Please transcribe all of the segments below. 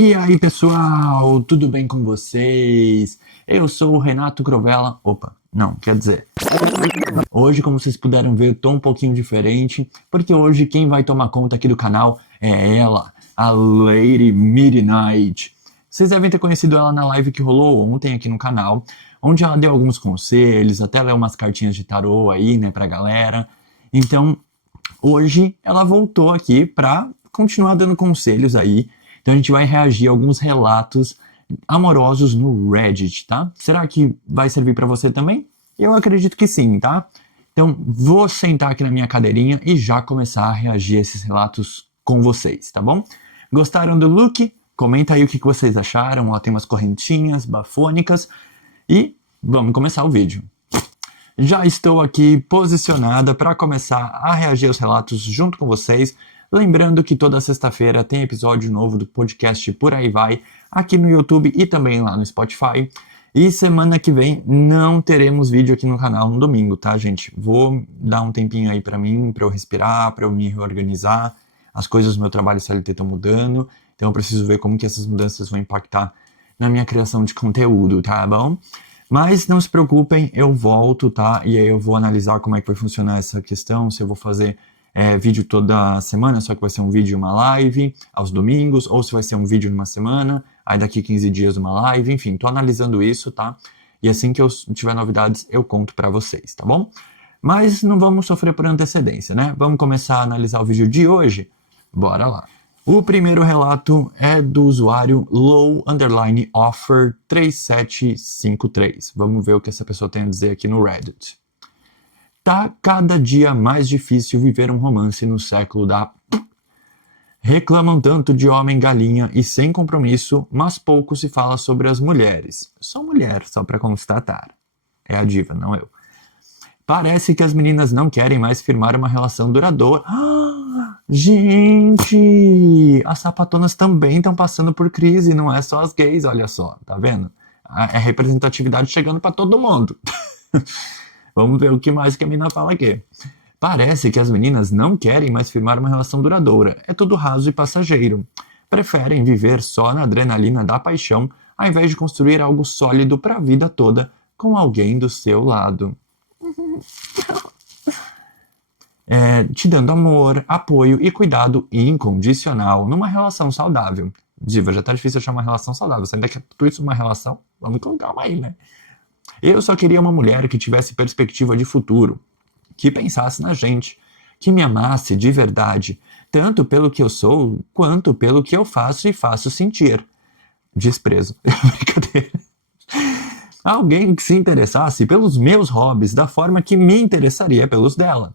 E aí, pessoal, tudo bem com vocês? Eu sou o Renato Crovella. Opa, não, quer dizer, hoje, como vocês puderam ver, eu tô um pouquinho diferente, porque hoje quem vai tomar conta aqui do canal é ela, a Lady Midnight. Vocês devem ter conhecido ela na live que rolou ontem aqui no canal, onde ela deu alguns conselhos, até leu umas cartinhas de tarô aí, né, pra galera. Então, hoje ela voltou aqui pra continuar dando conselhos aí. Então a gente vai reagir a alguns relatos amorosos no Reddit, tá? Será que vai servir pra você também? Eu acredito que sim, tá? Então vou sentar aqui na minha cadeirinha e já começar a reagir a esses relatos com vocês, tá bom? Gostaram do look? Comenta aí o que vocês acharam. Ó, tem umas correntinhas bafônicas. E vamos começar o vídeo. Já estou aqui posicionada para começar a reagir aos relatos junto com vocês. Lembrando que toda sexta-feira tem episódio novo do podcast Por Aí Vai, aqui no YouTube e também lá no Spotify. E semana que vem não teremos vídeo aqui no canal no domingo, tá, gente? Vou dar um tempinho aí para mim, para eu respirar, para eu me reorganizar. As coisas do meu trabalho CLT estão mudando, então eu preciso ver como que essas mudanças vão impactar na minha criação de conteúdo, tá bom? Mas não se preocupem, eu volto, tá? E aí eu vou analisar como é que vai funcionar essa questão, se eu vou fazer vídeo toda semana, só que vai ser um vídeo e uma live aos domingos, ou se vai ser um vídeo numa semana, aí daqui 15 dias uma live, enfim, tô analisando isso, tá? E assim que eu tiver novidades, eu conto pra vocês, tá bom? Mas não vamos sofrer por antecedência, né? Vamos começar a analisar o vídeo de hoje? Bora lá! O primeiro relato é do usuário low_offer3753. Vamos ver o que essa pessoa tem a dizer aqui no Reddit. Tá cada dia mais difícil viver um romance no século da... Reclamam tanto de homem galinha e sem compromisso, mas pouco se fala sobre as mulheres. Sou mulher, só pra constatar. É a diva, não eu. Parece que as meninas não querem mais firmar uma relação duradoura. Gente, as sapatonas também estão passando por crise, não é só as gays, olha só, tá vendo? É representatividade chegando para todo mundo. Vamos ver o que mais que a menina fala aqui. Parece que as meninas não querem mais firmar uma relação duradoura, é tudo raso e passageiro. Preferem viver só na adrenalina da paixão, ao invés de construir algo sólido para a vida toda com alguém do seu lado. Te dando amor, apoio e cuidado incondicional numa relação saudável. Diva, já tá difícil achar uma relação saudável. Você ainda quer tudo isso uma relação? Vamos colocar uma aí, né? Eu só queria uma mulher que tivesse perspectiva de futuro, que pensasse na gente, que me amasse de verdade, tanto pelo que eu sou, quanto pelo que eu faço e faço sentir. Desprezo. Brincadeira. Alguém que se interessasse pelos meus hobbies da forma que me interessaria pelos dela.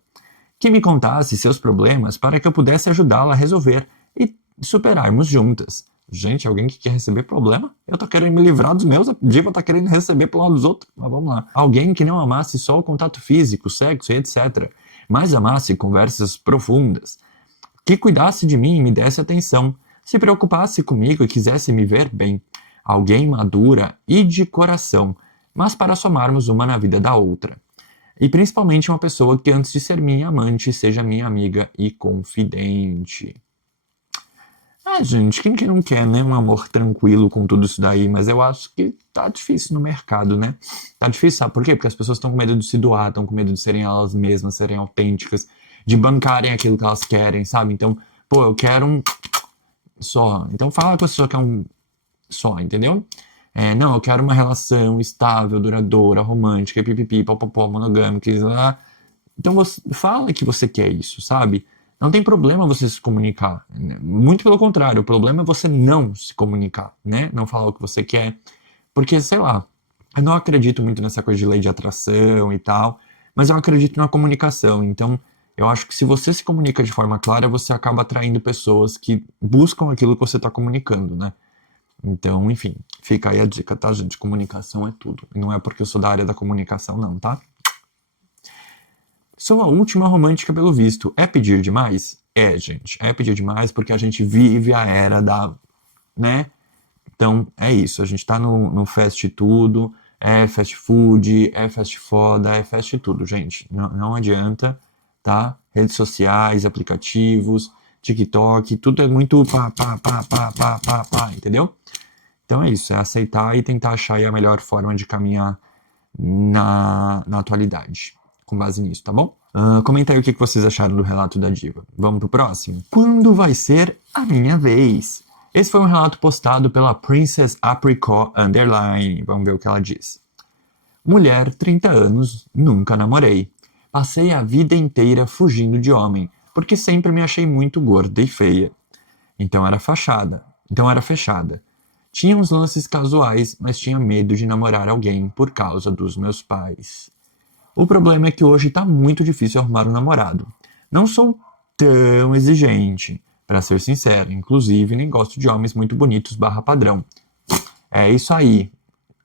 Que me contasse seus problemas para que eu pudesse ajudá-la a resolver e superarmos juntas. Gente, alguém que quer receber problema? Eu tô querendo me livrar dos meus, a diva tá querendo receber pro lado dos outros. Mas vamos lá. Alguém que não amasse só o contato físico, sexo e etc., mas amasse conversas profundas. Que cuidasse de mim e me desse atenção. Se preocupasse comigo e quisesse me ver bem. Alguém madura e de coração, mas para somarmos uma na vida da outra. E principalmente uma pessoa que antes de ser minha amante, seja minha amiga e confidente. Gente, quem que não quer, né? Um amor tranquilo com tudo isso daí, mas eu acho que tá difícil no mercado, né? Tá difícil, sabe por quê? Porque as pessoas estão com medo de se doar, estão com medo de serem elas mesmas, serem autênticas, de bancarem aquilo que elas querem, sabe? Então, pô, eu quero um só. Então fala com a pessoa que é um só, entendeu? Não, eu quero uma relação estável, duradoura, romântica, pipipi, popopó, monogâmica, lá. Então você fala que você quer isso, sabe? Não tem problema você se comunicar. Muito pelo contrário, o problema é você não se comunicar, né? Não falar o que você quer. Porque, sei lá, eu não acredito muito nessa coisa de lei de atração e tal, mas eu acredito na comunicação. Então, eu acho que se você se comunica de forma clara, você acaba atraindo pessoas que buscam aquilo que você está comunicando, né? Então, enfim, fica aí a dica, tá, gente? Comunicação é tudo. E não é porque eu sou da área da comunicação, não, tá? Sou a última romântica pelo visto. É pedir demais? É, gente. É pedir demais porque a gente vive a era da... né? Então, é isso. A gente tá no fast tudo. É fast food, é fast foda, é fast tudo, gente. Não adianta, tá? Redes sociais, aplicativos. TikTok, tudo é muito pá, entendeu? Então é isso, é aceitar e tentar achar aí a melhor forma de caminhar na atualidade, com base nisso, tá bom? Comenta aí o que vocês acharam do relato da diva. Vamos pro próximo? Quando vai ser a minha vez? Esse foi um relato postado pela Princess Apricot Underline. Vamos ver o que ela diz. Mulher, 30 anos, nunca namorei. Passei a vida inteira fugindo de homem, porque sempre me achei muito gorda e feia. Então era fechada. Tinha uns lances casuais, mas tinha medo de namorar alguém por causa dos meus pais. O problema é que hoje tá muito difícil arrumar um namorado. Não sou tão exigente, pra ser sincero. Inclusive, nem gosto de homens muito bonitos / padrão. É isso aí.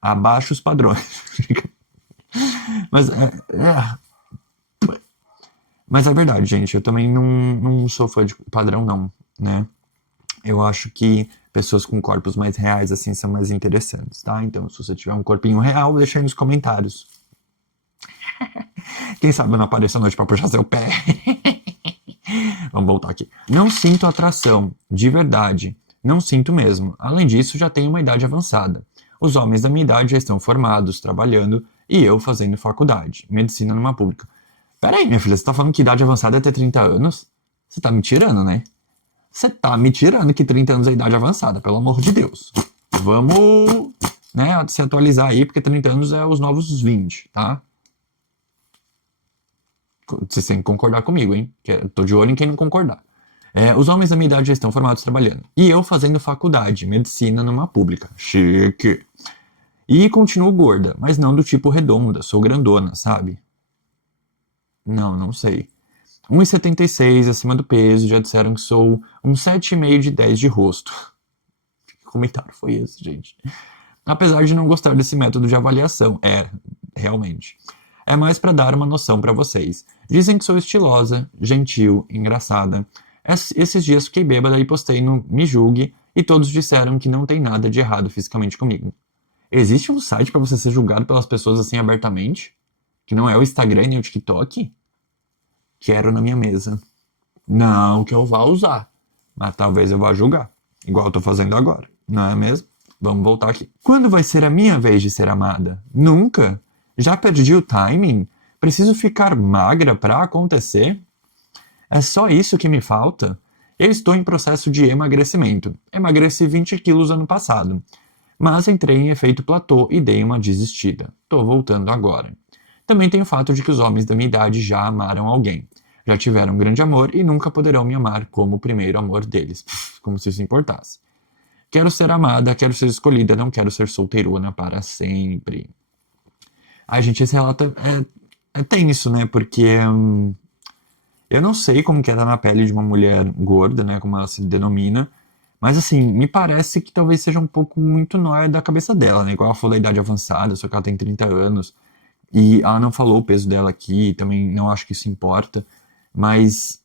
Abaixa os padrões. Mas mas é verdade, gente. Eu também não sou fã de padrão, não, né? Eu acho que pessoas com corpos mais reais, assim, são mais interessantes, tá? Então, se você tiver um corpinho real, deixa aí nos comentários. Quem sabe eu não apareço à noite pra puxar seu pé. Vamos voltar aqui. Não sinto atração, de verdade. Não sinto mesmo. Além disso, já tenho uma idade avançada. Os homens da minha idade já estão formados, trabalhando, e eu fazendo faculdade, medicina numa pública. Peraí, minha filha, você tá falando que idade avançada é ter 30 anos? Você tá me tirando, né? Você tá me tirando que 30 anos é idade avançada, pelo amor de Deus. Vamos, né, se atualizar aí, porque 30 anos é os novos 20, tá? Vocês têm que concordar comigo, hein? Que eu tô de olho em quem não concordar. Os homens da minha idade já estão formados trabalhando. E eu fazendo faculdade, medicina numa pública. Chique. E continuo gorda, mas não do tipo redonda, sou grandona, sabe? Não sei. 1,76 acima do peso, já disseram que sou um 7,5 de 10 de rosto. Que comentário foi esse, gente? Apesar de não gostar desse método de avaliação. Realmente. É mais pra dar uma noção pra vocês. Dizem que sou estilosa, gentil, engraçada. Esses dias fiquei bêbada e postei no Me Julgue e todos disseram que não tem nada de errado fisicamente comigo. Existe um site pra você ser julgado pelas pessoas assim abertamente? Que não é o Instagram nem o TikTok? Quero na minha mesa. Não que eu vá usar, mas talvez eu vá julgar, igual eu tô fazendo agora, não é mesmo? Vamos voltar aqui. Quando vai ser a minha vez de ser amada? Nunca? Já perdi o timing? Preciso ficar magra pra acontecer? É só isso que me falta? Eu estou em processo de emagrecimento. Emagreci 20 quilos ano passado, mas entrei em efeito platô e dei uma desistida. Tô voltando agora. Também tem o fato de que os homens da minha idade já amaram alguém. Já tiveram um grande amor e nunca poderão me amar como o primeiro amor deles. Como se isso importasse. Quero ser amada, quero ser escolhida, não quero ser solteirona para sempre. Ai, gente, esse relato é tenso, né? Porque eu não sei como que é estar na pele de uma mulher gorda, né? Como ela se denomina. Mas assim, me parece que talvez seja um pouco muito nóia da cabeça dela, né? Igual ela falou da idade avançada, só que ela tem 30 anos. E ela não falou o peso dela aqui, também não acho que isso importa. Mas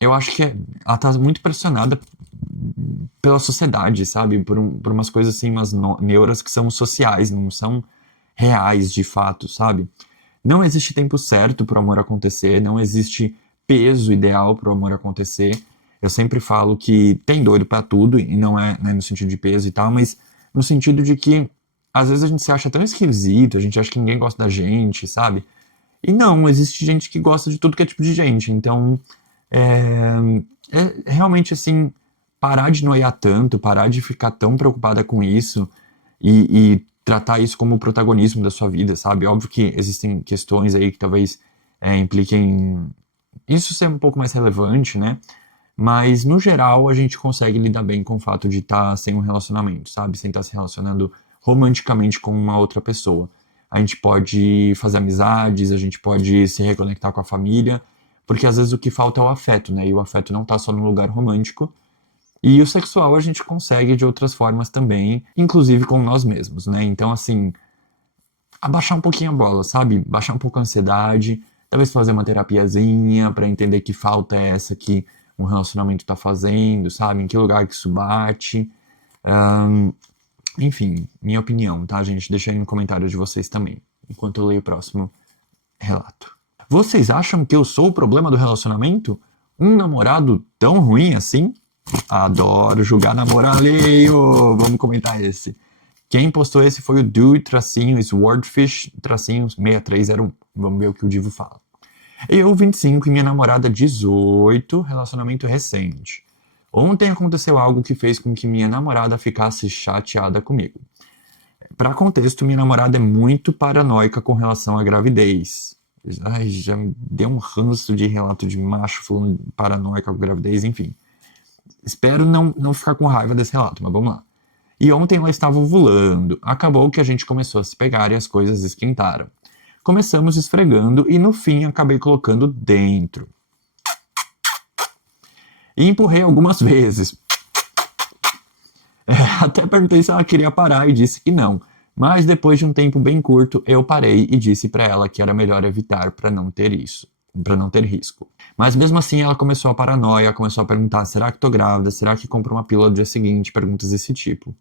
eu acho que ela tá muito pressionada pela sociedade, sabe? Por umas coisas assim, umas neuras que são sociais, não são reais de fato, sabe? Não existe tempo certo pro amor acontecer, não existe peso ideal pro amor acontecer. Eu sempre falo que tem doido pra tudo, e não é, né, no sentido de peso e tal, mas no sentido de que às vezes a gente se acha tão esquisito, a gente acha que ninguém gosta da gente, sabe? E não, existe gente que gosta de tudo que é tipo de gente. Então, realmente assim, parar de noiar tanto, parar de ficar tão preocupada com isso e tratar isso como o protagonismo da sua vida, sabe? Óbvio que existem questões aí que talvez impliquem isso ser um pouco mais relevante, né? Mas, no geral, a gente consegue lidar bem com o fato de estar sem um relacionamento, sabe? Sem estar se relacionando romanticamente com uma outra pessoa. A gente pode fazer amizades, a gente pode se reconectar com a família, porque às vezes o que falta é o afeto, né? E o afeto não tá só no lugar romântico. E o sexual a gente consegue de outras formas também, inclusive com nós mesmos, né? Então, assim, abaixar um pouquinho a bola, sabe? Baixar um pouco a ansiedade, talvez fazer uma terapiazinha pra entender que falta é essa que um relacionamento tá fazendo, sabe? Em que lugar que isso bate. Enfim, minha opinião, tá, gente? Deixa aí no comentário de vocês também, enquanto eu leio o próximo relato. Vocês acham que eu sou o problema do relacionamento? Um namorado tão ruim assim? Adoro julgar namoro alheio. Vamos comentar esse. Quem postou esse foi o Dude-Swordfish-6301. Vamos ver o que o Divo fala. Eu, 25, e minha namorada, 18, relacionamento recente. Ontem aconteceu algo que fez com que minha namorada ficasse chateada comigo. Para contexto, minha namorada é muito paranoica com relação à gravidez. Ai, já me deu um ranço de relato de macho falando paranoica com gravidez, enfim. Espero não ficar com raiva desse relato, mas vamos lá. E ontem ela estava ovulando. Acabou que a gente começou a se pegar e as coisas esquentaram. Começamos esfregando e no fim acabei colocando dentro. E empurrei algumas vezes. Até perguntei se ela queria parar e disse que não. Mas depois de um tempo bem curto, eu parei e disse para ela que era melhor evitar para não ter isso, para não ter risco. Mas mesmo assim ela começou a paranoia, começou a perguntar: será que tô grávida? Será que compro uma pílula no dia seguinte? Perguntas desse tipo.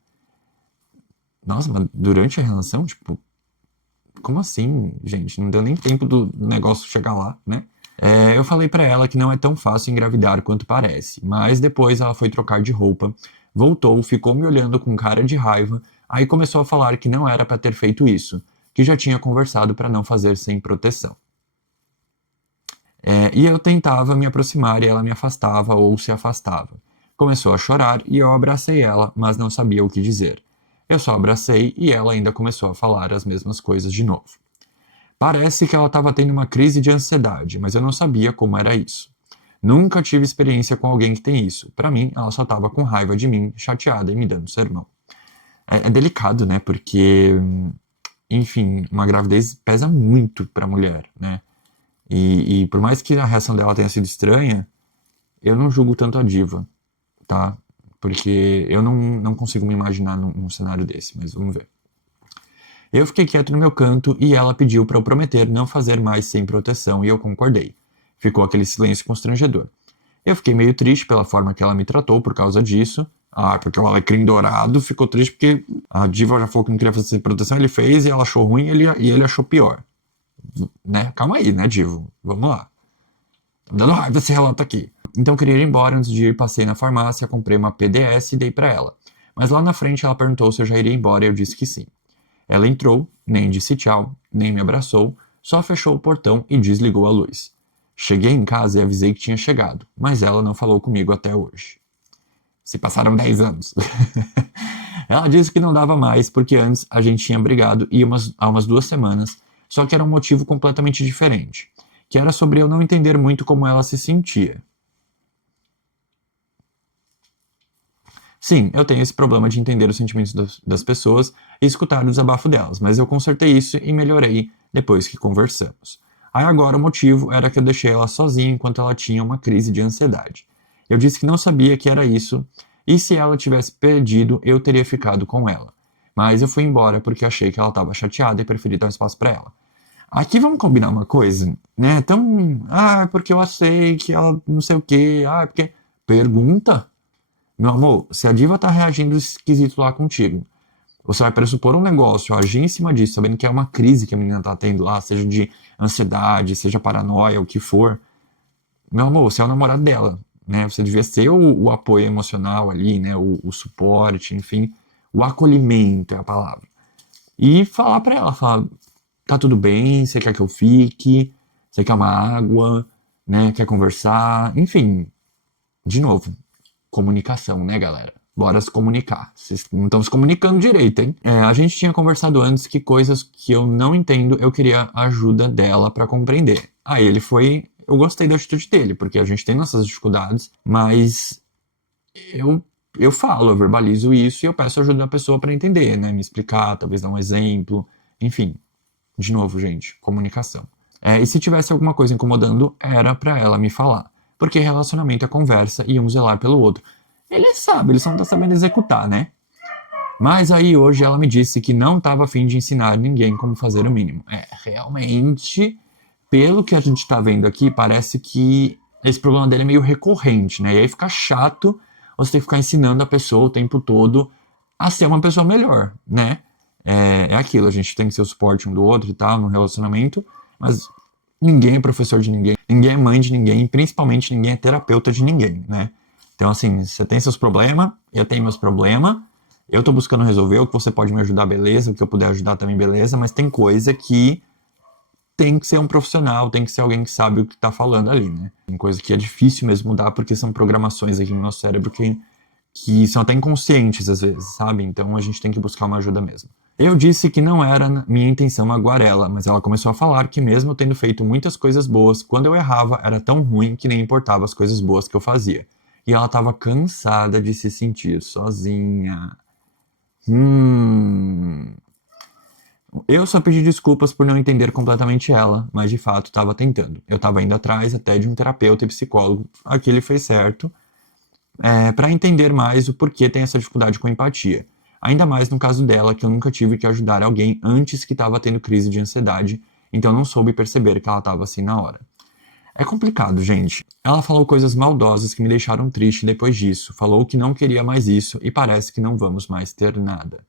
Nossa, mas durante a relação, tipo, como assim, gente? Não deu nem tempo do negócio chegar lá, né? Eu falei pra ela que não é tão fácil engravidar quanto parece, mas depois ela foi trocar de roupa, voltou, ficou me olhando com cara de raiva, aí começou a falar que não era pra ter feito isso, que já tinha conversado pra não fazer sem proteção. E eu tentava me aproximar e ela me afastava ou se afastava. Começou a chorar e eu abracei ela, mas não sabia o que dizer. Eu só abracei e ela ainda começou a falar as mesmas coisas de novo. Parece que ela estava tendo uma crise de ansiedade, mas eu não sabia como era isso. Nunca tive experiência com alguém que tem isso. Para mim, ela só estava com raiva de mim, chateada e me dando sermão. É delicado, né? Porque, enfim, uma gravidez pesa muito para a mulher, né? E por mais que a reação dela tenha sido estranha, eu não julgo tanto a diva, tá? Porque eu não consigo me imaginar num cenário desse, mas vamos ver. Eu fiquei quieto no meu canto e ela pediu para eu prometer não fazer mais sem proteção e eu concordei. Ficou aquele silêncio constrangedor. Eu fiquei meio triste pela forma que ela me tratou por causa disso. Porque o alecrim dourado ficou triste porque a diva já falou que não queria fazer sem proteção, ele fez e ela achou ruim e ele achou pior. Né? Calma aí, né, Divo? Vamos lá. Tá me dando raiva esse relato aqui. Então eu queria ir embora. Antes de ir, passei na farmácia, comprei uma PDS e dei para ela. Mas lá na frente ela perguntou se eu já iria embora e eu disse que sim. Ela entrou, nem disse tchau, nem me abraçou, só fechou o portão e desligou a luz. Cheguei em casa e avisei que tinha chegado, mas ela não falou comigo até hoje. Se passaram 10 anos. Ela disse que não dava mais porque antes a gente tinha brigado há umas 2 semanas, só que era um motivo completamente diferente, que era sobre eu não entender muito como ela se sentia. Sim, eu tenho esse problema de entender os sentimentos das pessoas e escutar o desabafo delas, mas eu consertei isso e melhorei depois que conversamos. Aí agora o motivo era que eu deixei ela sozinha enquanto ela tinha uma crise de ansiedade. Eu disse que não sabia que era isso e se ela tivesse perdido, eu teria ficado com ela. Mas eu fui embora porque achei que ela estava chateada e preferi dar um espaço para ela. Aqui vamos combinar uma coisa, né? Então, porque eu achei que ela não sei o quê, porque... Pergunta. Meu amor, se a diva tá reagindo esquisito lá contigo, você vai pressupor um negócio, agir em cima disso, sabendo que é uma crise que a menina tá tendo lá, seja de ansiedade, seja paranoia, o que for. Meu amor, você é o namorado dela, né? Você devia ser o apoio emocional ali, né? O suporte, enfim. O acolhimento é a palavra. E falar pra ela, falar, tá tudo bem, você quer que eu fique, você quer uma água, né? Quer conversar, enfim. De novo, comunicação, né, galera? Bora se comunicar. Vocês não estão se comunicando direito, hein? A gente tinha conversado antes que coisas que eu não entendo, eu queria a ajuda dela pra compreender. Aí ele foi. Eu gostei da atitude dele, porque a gente tem nossas dificuldades, mas eu, eu falo, eu verbalizo isso e eu peço ajuda da pessoa pra entender, né? Me explicar, talvez dar um exemplo. Enfim, de novo, gente, comunicação. E se tivesse alguma coisa incomodando, era pra ela me falar. Porque relacionamento é conversa e um zelar pelo outro. Ele sabe, ele só não tá sabendo executar, né? Mas aí hoje ela me disse que não estava a fim de ensinar ninguém como fazer o mínimo. Realmente, pelo que a gente tá vendo aqui, parece que esse problema dele é meio recorrente, né? E aí fica chato você ter que ficar ensinando a pessoa o tempo todo a ser uma pessoa melhor, né? É aquilo, a gente tem que ser o suporte um do outro e tal, no relacionamento, mas ninguém é professor de ninguém, ninguém é mãe de ninguém, principalmente ninguém é terapeuta de ninguém, né? Então, assim, você tem seus problemas, eu tenho meus problemas, eu tô buscando resolver, o que você pode me ajudar, beleza, o que eu puder ajudar também, beleza, mas tem coisa que tem que ser um profissional, tem que ser alguém que sabe o que tá falando ali, né? Tem coisa que é difícil mesmo mudar, porque são programações aqui no nosso cérebro que são até inconscientes às vezes, sabe? Então a gente tem que buscar uma ajuda mesmo. Eu disse que não era minha intenção magoar ela, mas ela começou a falar que mesmo tendo feito muitas coisas boas, quando eu errava era tão ruim que nem importava as coisas boas que eu fazia. E ela estava cansada de se sentir sozinha. Eu só pedi desculpas por não entender completamente ela, mas de fato estava tentando. Eu estava indo atrás até de um terapeuta e psicólogo, aquele fez certo, para entender mais o porquê tem essa dificuldade com empatia. Ainda mais no caso dela, que eu nunca tive que ajudar alguém antes que estava tendo crise de ansiedade, então não soube perceber que ela estava assim na hora. É complicado, gente. Ela falou coisas maldosas que me deixaram triste depois disso, falou que não queria mais isso e parece que não vamos mais ter nada.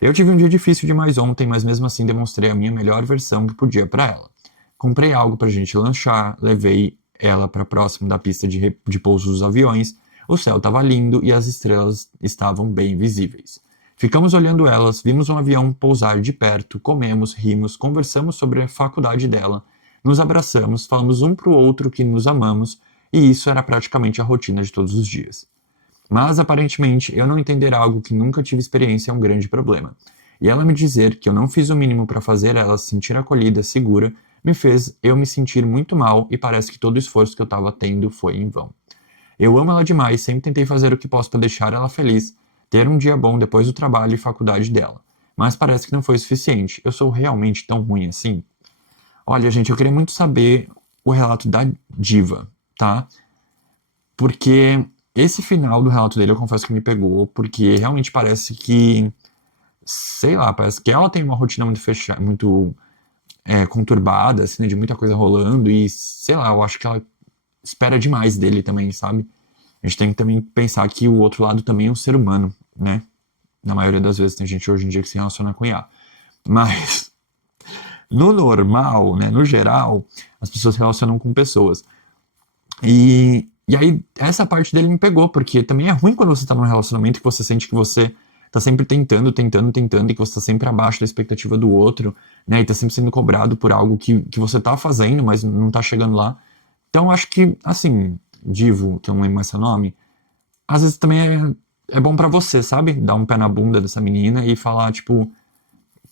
Eu tive um dia difícil demais ontem, mas mesmo assim demonstrei a minha melhor versão que podia para ela. Comprei algo pra gente lanchar, levei ela para próximo da pista de pouso dos aviões. O céu estava lindo e as estrelas estavam bem visíveis. Ficamos olhando elas, vimos um avião pousar de perto, comemos, rimos, conversamos sobre a faculdade dela, nos abraçamos, falamos um pro outro que nos amamos, e isso era praticamente a rotina de todos os dias. Mas aparentemente eu não entender algo que nunca tive experiência é um grande problema. E ela me dizer que eu não fiz o mínimo para fazer ela se sentir acolhida, segura, me fez eu me sentir muito mal e parece que todo o esforço que eu estava tendo foi em vão. Eu amo ela demais, sempre tentei fazer o que posso para deixar ela feliz, ter um dia bom depois do trabalho e faculdade dela. Mas parece que não foi o suficiente. Eu sou realmente tão ruim assim? Olha, gente, eu queria muito saber o relato da diva, tá? Porque esse final do relato dele eu confesso que me pegou, porque realmente parece que, sei lá, parece que ela tem uma rotina muito fechada, muito conturbada, assim, né, de muita coisa rolando, e sei lá, eu acho que ela espera demais dele também, sabe? A gente tem que também pensar que o outro lado também é um ser humano, né? Na maioria das vezes tem gente hoje em dia que se relaciona com IA. Mas, no normal, né, no geral, as pessoas se relacionam com pessoas. E aí, essa parte dele me pegou, porque também é ruim quando você tá num relacionamento que você sente que você tá sempre tentando, e que você tá sempre abaixo da expectativa do outro, né? E tá sempre sendo cobrado por algo que você tá fazendo, mas não tá chegando lá. Então, acho que, assim, Divo, que eu não lembro mais seu nome, às vezes também é bom pra você, sabe? Dar um pé na bunda dessa menina e falar, tipo,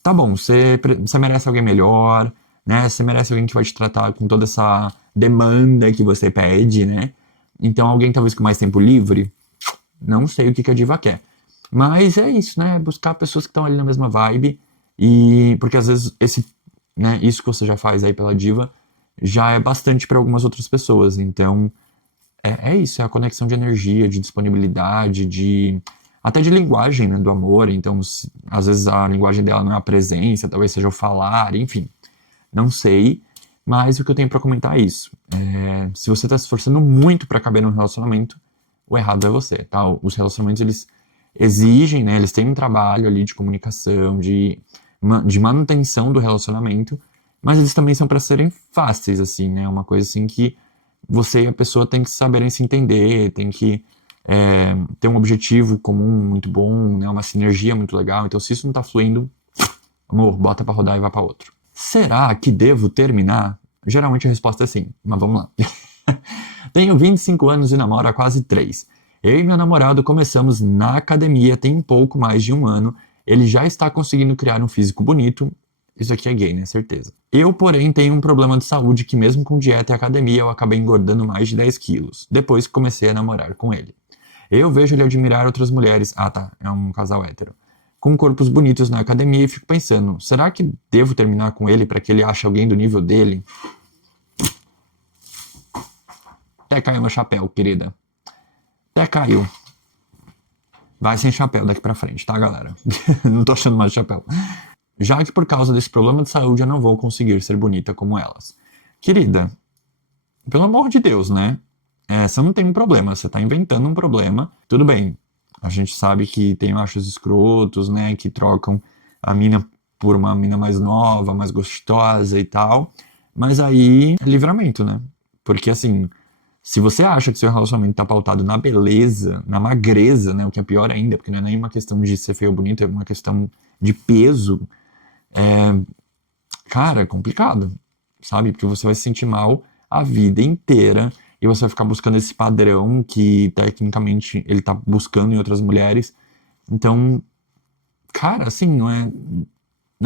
tá bom, você merece alguém melhor, né? Você merece alguém que vai te tratar com toda essa demanda que você pede, né? Então, alguém talvez com mais tempo livre, não sei o que a diva quer. Mas é isso, né? Buscar pessoas que estão ali na mesma vibe. E porque às vezes isso que você já faz aí pela diva já é bastante para algumas outras pessoas. Então, é isso, é a conexão de energia, de disponibilidade, até de linguagem, né, do amor. Então, às vezes a linguagem dela não é a presença, talvez seja o falar, enfim. Não sei, mas o que eu tenho para comentar é isso. Se você tá se esforçando muito para caber num relacionamento, o errado é você, tá? Os relacionamentos, eles exigem, né? Eles têm um trabalho ali de comunicação, de manutenção do relacionamento, mas eles também são para serem fáceis, assim, né? Uma coisa assim que você e a pessoa tem que saberem se entender, tem que ter um objetivo comum muito bom, né? Uma sinergia muito legal. Então, se isso não tá fluindo, amor, bota pra rodar e vai pra outro. Será que devo terminar? Geralmente a resposta é sim, mas vamos lá. Tenho 25 anos e namoro há quase 3. Eu e meu namorado começamos na academia tem um pouco mais de um ano. Ele já está conseguindo criar um físico bonito. Isso aqui é gay, né? Certeza. Eu, porém, tenho um problema de saúde que mesmo com dieta e academia eu acabei engordando mais de 10 quilos, depois que comecei a namorar com ele. Eu vejo ele admirar outras mulheres. Ah, tá. É um casal hétero. Com corpos bonitos na academia e fico pensando, será que devo terminar com ele para que ele ache alguém do nível dele? Até caiu meu chapéu, querida. Até caiu. Vai sem chapéu daqui pra frente, tá, galera? Não tô achando mais chapéu. Já que por causa desse problema de saúde eu não vou conseguir ser bonita como elas. Querida, pelo amor de Deus, né? Você não tem um problema, você tá inventando um problema. Tudo bem, a gente sabe que tem machos escrotos, né? Que trocam a mina por uma mina mais nova, mais gostosa e tal. Mas aí é livramento, né? Porque assim, se você acha que seu relacionamento tá pautado na beleza, na magreza, né? O que é pior ainda, porque não é nem uma questão de ser feio ou bonito, é uma questão de peso. Cara, é complicado, sabe? Porque você vai se sentir mal a vida inteira e você vai ficar buscando esse padrão que tecnicamente ele tá buscando em outras mulheres. Então, cara, assim, não é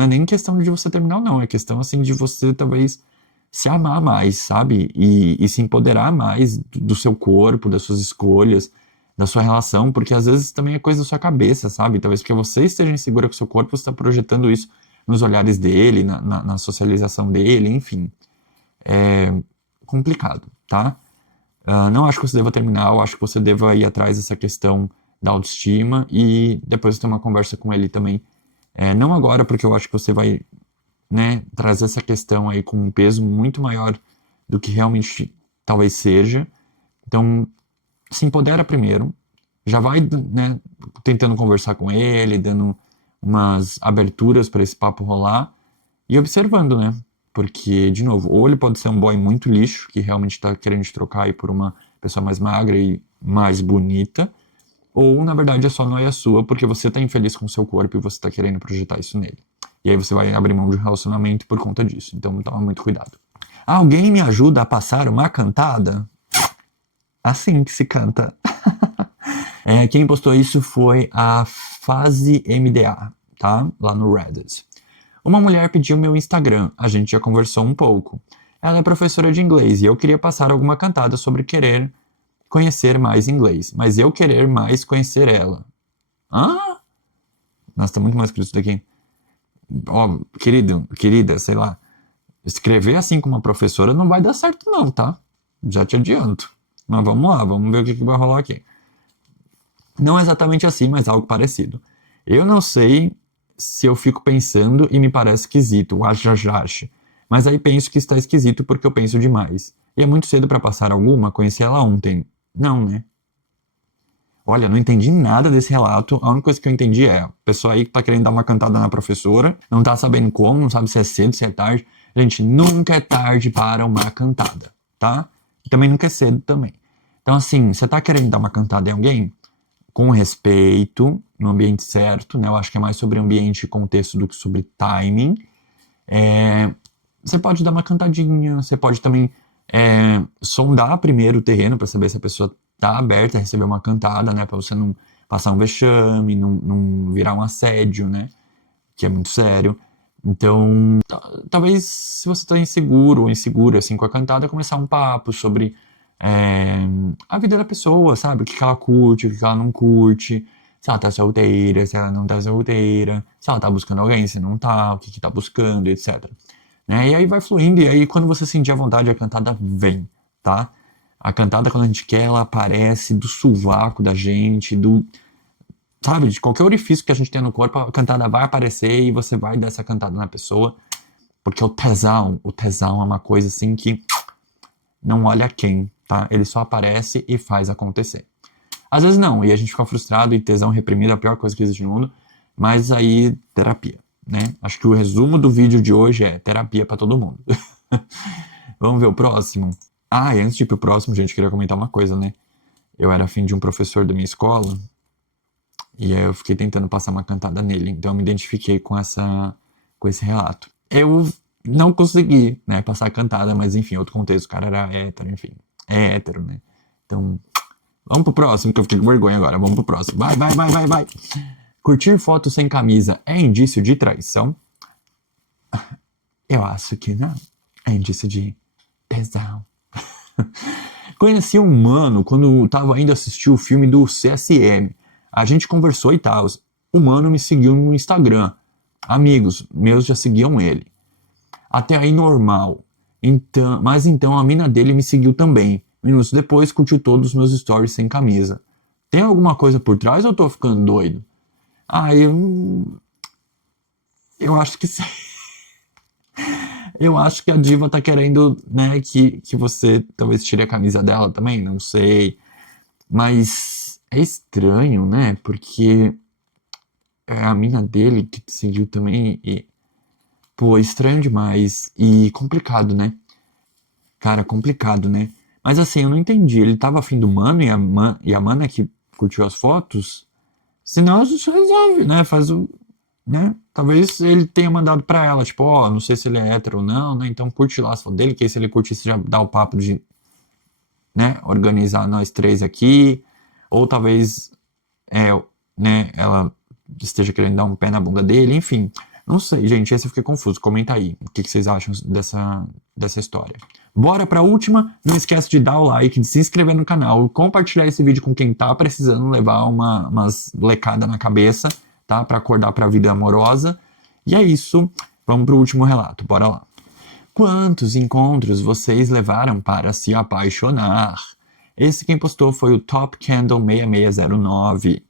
nem questão de você terminar, não. É questão, assim, de você talvez se amar mais, sabe? E se empoderar mais do seu corpo, das suas escolhas, da sua relação, porque às vezes também é coisa da sua cabeça, sabe? Talvez porque você esteja insegura com o seu corpo, você está projetando isso nos olhares dele, na socialização dele, enfim. É complicado, tá? Não acho que você deva terminar, eu acho que você deva ir atrás dessa questão da autoestima e depois ter uma conversa com ele também. Não agora, porque eu acho que você vai, né, trazer essa questão aí com um peso muito maior do que realmente talvez seja. Então, se empodera primeiro, já vai, né, tentando conversar com ele, dando umas aberturas para esse papo rolar e observando, né? Porque, de novo, ou ele pode ser um boy muito lixo, que realmente está querendo te trocar aí por uma pessoa mais magra e mais bonita, ou, na verdade, é só noia sua, porque você tá infeliz com o seu corpo e você tá querendo projetar isso nele. E aí você vai abrir mão de um relacionamento por conta disso. Então, toma muito cuidado. Alguém me ajuda a passar uma cantada? Assim que se canta. Quem postou isso foi a Fase MDA, tá? Lá no Reddit. Uma mulher pediu meu Instagram, a gente já conversou um pouco. Ela é professora de inglês e eu queria passar alguma cantada sobre querer conhecer mais inglês, mas eu querer mais conhecer ela. Hã? Nossa, tá muito mais escrito isso daqui. Ó, querido, querida, sei lá. Escrever assim com uma professora não vai dar certo, não, tá? Já te adianto. Mas vamos lá, vamos ver o que vai rolar aqui. Não exatamente assim, mas algo parecido. Eu não sei se eu fico pensando e me parece esquisito, o ajajache. Mas aí penso que está esquisito porque eu penso demais. E é muito cedo para passar alguma, conheci ela ontem. Não, né? Olha, não entendi nada desse relato. A única coisa que eu entendi é a pessoa aí que tá querendo dar uma cantada na professora, não tá sabendo como, não sabe se é cedo, se é tarde. Gente, nunca é tarde para uma cantada, tá? E também nunca é cedo também. Então, assim, você tá querendo dar uma cantada em alguém? Com respeito, no ambiente certo, né? Eu acho que é mais sobre ambiente e contexto do que sobre timing. Você pode dar uma cantadinha, você pode também sondar primeiro o terreno para saber se a pessoa tá aberta a receber uma cantada, né? Para você não passar um vexame, não virar um assédio, né? Que é muito sério. Então, talvez se você tá inseguro ou insegura assim com a cantada, começar um papo sobre é, a vida da pessoa, sabe? O que ela curte, o que ela não curte. Se ela tá solteira, se ela não tá solteira, se ela tá buscando alguém, se não tá, o que tá buscando, etc. Né? E aí vai fluindo, e aí quando você sentir a vontade, a cantada vem, tá? A cantada, quando a gente quer, ela aparece do sovaco da gente, sabe, de qualquer orifício que a gente tem no corpo, a cantada vai aparecer e você vai dar essa cantada na pessoa, porque o tesão é uma coisa assim que não olha quem, tá? Ele só aparece e faz acontecer. Às vezes não, e a gente fica frustrado e tesão reprimido é a pior coisa que existe no mundo, mas aí, terapia, né? Acho que o resumo do vídeo de hoje é terapia pra todo mundo. Vamos ver o próximo? Ah, e antes de ir pro próximo, gente, queria comentar uma coisa, né? Eu era afim de um professor da minha escola, e aí eu fiquei tentando passar uma cantada nele, então eu me identifiquei com esse relato. Eu não consegui, né, passar a cantada, mas enfim, outro contexto, o cara era hétero, enfim. É hétero, né? Então, vamos pro próximo, que eu fiquei com vergonha agora. Vamos pro próximo. Vai, vai, vai, vai, vai. Curtir foto sem camisa é indício de traição? Eu acho que não. É indício de tesão. Conheci um mano quando tava indo assistir o filme do CSM. A gente conversou e tal. O mano me seguiu no Instagram. Amigos meus já seguiam ele. Até aí normal. Mas então a mina dele me seguiu também. Minutos depois curtiu todos os meus stories sem camisa. Tem alguma coisa por trás ou eu tô ficando doido? Ah, eu acho que sim. Eu acho que a diva tá querendo, né, que você talvez tire a camisa dela também, não sei. Mas é estranho, né? Porque é a mina dele que te seguiu também e Pô, estranho demais e complicado, né? Cara, complicado, né? Mas assim, eu não entendi. Ele tava afim do mano e a mana que curtiu as fotos? Senão isso resolve, né? Faz o. Né? Talvez ele tenha mandado pra ela, tipo, ó, não sei se ele é hétero ou não, né? Então curte lá as fotos dele, que aí se ele curtir, você já dá o papo de, né, organizar nós três aqui. Ou talvez, é, né, ela esteja querendo dar um pé na bunda dele, enfim. Não sei, gente, esse eu fiquei confuso. Comenta aí o que vocês acham dessa história. Bora pra última. Não esquece de dar o like, de se inscrever no canal, compartilhar esse vídeo com quem tá precisando levar umas lecadas na cabeça, tá? Pra acordar pra vida amorosa. E é isso. Vamos pro último relato. Bora lá. Quantos encontros vocês levaram para se apaixonar? Esse quem postou foi o Top Candle 6609.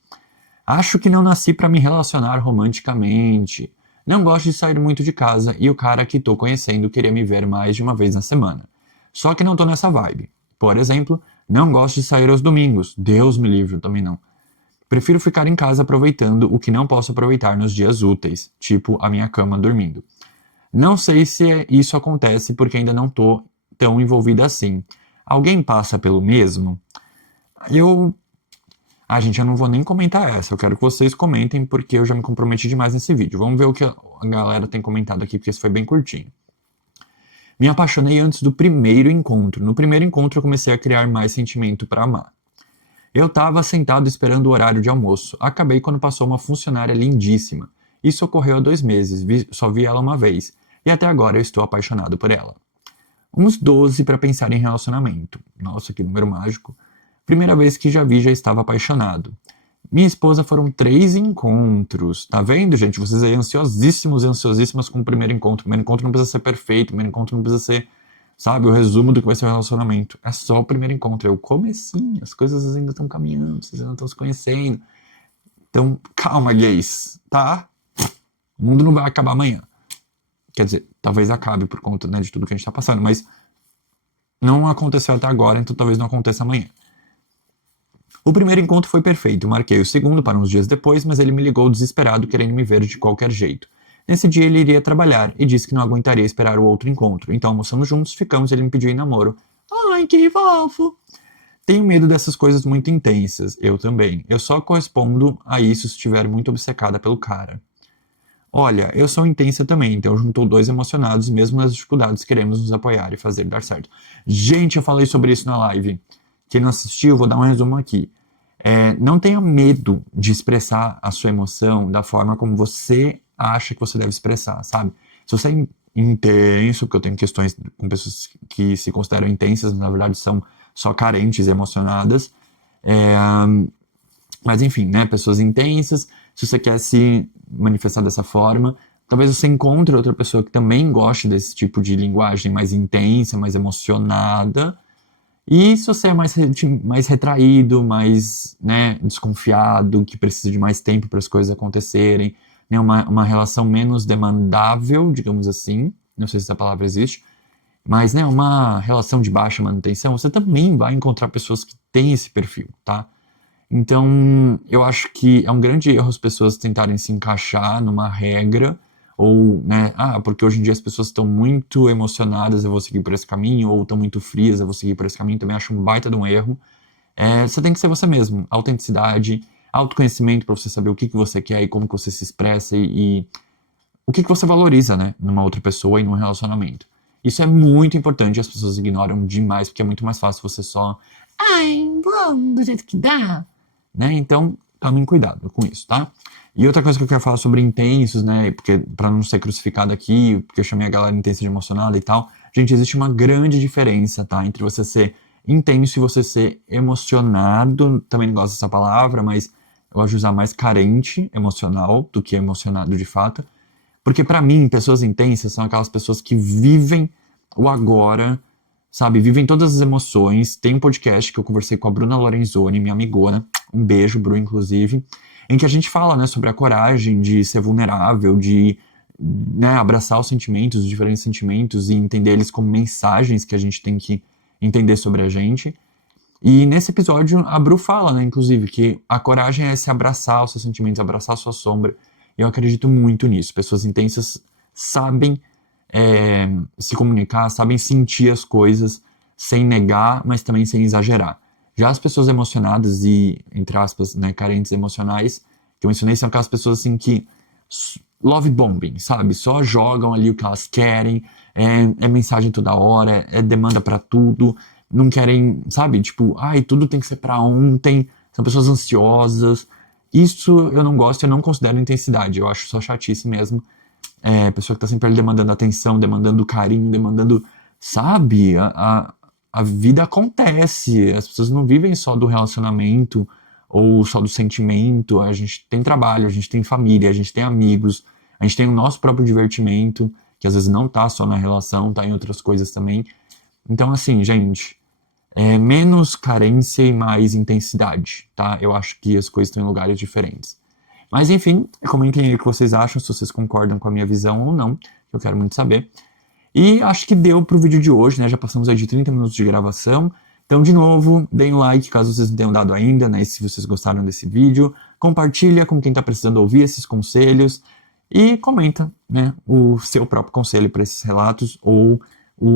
Acho que não nasci para me relacionar romanticamente. Não gosto de sair muito de casa e o cara que tô conhecendo queria me ver mais de uma vez na semana. Só que não tô nessa vibe. Por exemplo, não gosto de sair aos domingos. Deus me livre, eu também não. Prefiro ficar em casa aproveitando o que não posso aproveitar nos dias úteis, tipo a minha cama dormindo. Não sei se isso acontece porque ainda não tô tão envolvida assim. Alguém passa pelo mesmo? Eu gente, eu não vou nem comentar essa. Eu quero que vocês comentem porque eu já me comprometi demais nesse vídeo. Vamos ver o que a galera tem comentado aqui, porque esse foi bem curtinho. Me apaixonei antes do primeiro encontro. No primeiro encontro eu comecei a criar mais sentimento para amar. Eu tava sentado esperando o horário de almoço. Acabei quando passou uma funcionária lindíssima. Isso ocorreu há 2 meses, só vi ela uma vez. E até agora eu estou apaixonado por ela. Uns 12 para pensar em relacionamento. Nossa, que número mágico. Primeira vez que já vi, já estava apaixonado. Minha esposa foram 3 encontros. Tá vendo, gente? Vocês aí ansiosíssimos e ansiosíssimas com o primeiro encontro. O primeiro encontro não precisa ser perfeito. O primeiro encontro não precisa ser, sabe, o resumo do que vai ser o relacionamento. É só o primeiro encontro. É o comecinho. As coisas ainda estão caminhando. Vocês ainda estão se conhecendo. Então, calma, gays, tá? O mundo não vai acabar amanhã. Quer dizer, talvez acabe por conta, né, de tudo que a gente tá passando. Mas não aconteceu até agora, então talvez não aconteça amanhã. O primeiro encontro foi perfeito, marquei o segundo para uns dias depois, mas ele me ligou desesperado querendo me ver de qualquer jeito. Nesse dia ele iria trabalhar e disse que não aguentaria esperar o outro encontro, então almoçamos juntos, ficamos e ele me pediu em namoro. Ai, que fofo! Tenho medo dessas coisas muito intensas, eu também. Eu só correspondo a isso se estiver muito obcecada pelo cara. Olha, eu sou intensa também, então juntou 2 emocionados e mesmo nas dificuldades queremos nos apoiar e fazer dar certo. Gente, eu falei sobre isso na live. Quem não assistiu, vou dar um resumo aqui. Não tenha medo de expressar a sua emoção da forma como você acha que você deve expressar, sabe? Se você é intenso, porque eu tenho questões com pessoas que se consideram intensas, na verdade são só carentes e emocionadas. Mas enfim, né? Pessoas intensas, se você quer se manifestar dessa forma, talvez você encontre outra pessoa que também goste desse tipo de linguagem mais intensa, mais emocionada. E se você é mais retraído, mais, né, desconfiado, que precisa de mais tempo para as coisas acontecerem, né, uma relação menos demandável, digamos assim, não sei se essa palavra existe, mas, né, uma relação de baixa manutenção, você também vai encontrar pessoas que têm esse perfil, tá? Então, eu acho que é um grande erro as pessoas tentarem se encaixar numa regra, ou, né, porque hoje em dia as pessoas estão muito emocionadas, eu vou seguir por esse caminho, ou estão muito frias, eu vou seguir por esse caminho, também acho um baita de um erro. Você tem que ser você mesmo, autenticidade, autoconhecimento para você saber o que você quer e como que você se expressa e o que você valoriza, né, numa outra pessoa e num relacionamento. Isso é muito importante, as pessoas ignoram demais, porque é muito mais fácil você só, vamos do jeito que dá, né? Então, tomem cuidado com isso, tá? E outra coisa que eu quero falar sobre intensos, né? Porque para não ser crucificado aqui, porque eu chamei a galera intensa de emocionada e tal. Gente, existe uma grande diferença, tá? Entre você ser intenso e você ser emocionado. Também não gosto dessa palavra, mas eu gosto de usar mais carente emocional do que emocionado de fato. Porque para mim, pessoas intensas são aquelas pessoas que vivem o agora, sabe? Vivem todas as emoções. Tem um podcast que eu conversei com a Bruna Lorenzoni, minha amigona. Um beijo, Bru, inclusive. Em que a gente fala, né, sobre a coragem de ser vulnerável, de, né, abraçar os sentimentos, os diferentes sentimentos e entender eles como mensagens que a gente tem que entender sobre a gente. E nesse episódio a Bru fala, né, inclusive, que a coragem é se abraçar os seus sentimentos, abraçar a sua sombra. Eu acredito muito nisso. Pessoas intensas sabem se comunicar, sabem sentir as coisas sem negar, mas também sem exagerar. Já as pessoas emocionadas e, entre aspas, né, carentes emocionais, que eu mencionei, são aquelas pessoas assim que love bombing, sabe? Só jogam ali o que elas querem, é mensagem toda hora, é demanda pra tudo, não querem, sabe? Tipo, ai, tudo tem que ser pra ontem, são pessoas ansiosas. Isso eu não gosto, eu não considero intensidade, eu acho só chatice mesmo. Pessoa que tá sempre ali demandando atenção, demandando carinho, demandando, sabe? A vida acontece, as pessoas não vivem só do relacionamento ou só do sentimento, a gente tem trabalho, a gente tem família, a gente tem amigos, a gente tem o nosso próprio divertimento, que às vezes não tá só na relação, tá em outras coisas também. Então, assim, gente, menos carência e mais intensidade, tá? Eu acho que as coisas estão em lugares diferentes. Mas, enfim, comentem aí o que vocês acham, se vocês concordam com a minha visão ou não, eu quero muito saber. E acho que deu pro vídeo de hoje, né? Já passamos aí de 30 minutos de gravação. Então, de novo, deem like caso vocês não tenham dado ainda, né? Se vocês gostaram desse vídeo. Compartilha com quem tá precisando ouvir esses conselhos. E comenta, né? O seu próprio conselho para esses relatos ou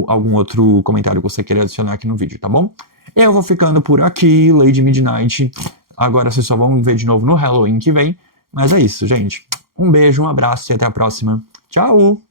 algum outro comentário que você queira adicionar aqui no vídeo, tá bom? Eu vou ficando por aqui, Lady Midnight. Agora vocês só vão me ver de novo no Halloween que vem. Mas é isso, gente. Um beijo, um abraço e até a próxima. Tchau!